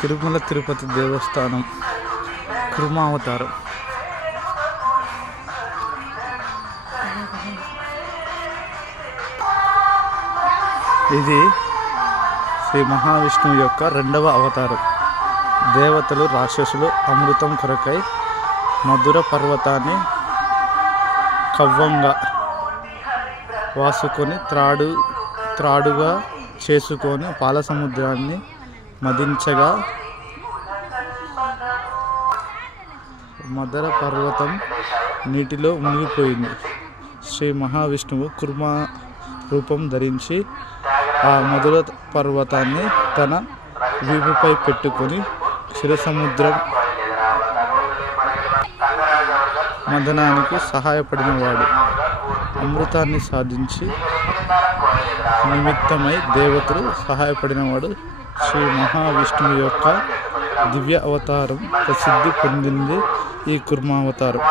తిరుమల తిరుపతి దేవస్థానం కుర్మావతారం. ఇది శ్రీ మహావిష్ణువు యొక్క రెండవ అవతారం. దేవతలు రాక్షసులు అమృతం కొరకై మధుర పర్వతాన్ని కవ్వంగా వాసుకొని త్రాడుగా చేసుకొని పాల సముద్రాన్ని మదించగా మధుర పర్వతం నీటిలో మునిగిపోయింది. శ్రీ మహావిష్ణువు కుర్మా రూపం ధరించి ఆ మధుర పర్వతాన్ని తన వీపుపై పెట్టుకొని క్షీరసముద్రం మదనానికి సహాయపడినవాడు. అమృతాన్ని సాధించి నిమిత్తమై దేవతలు సహాయపడినవాడు. శ్రీ మహావిష్ణువు యొక్క దివ్య అవతారం ప్రసిద్ధి పొందింది ఈ కుర్మావతారం.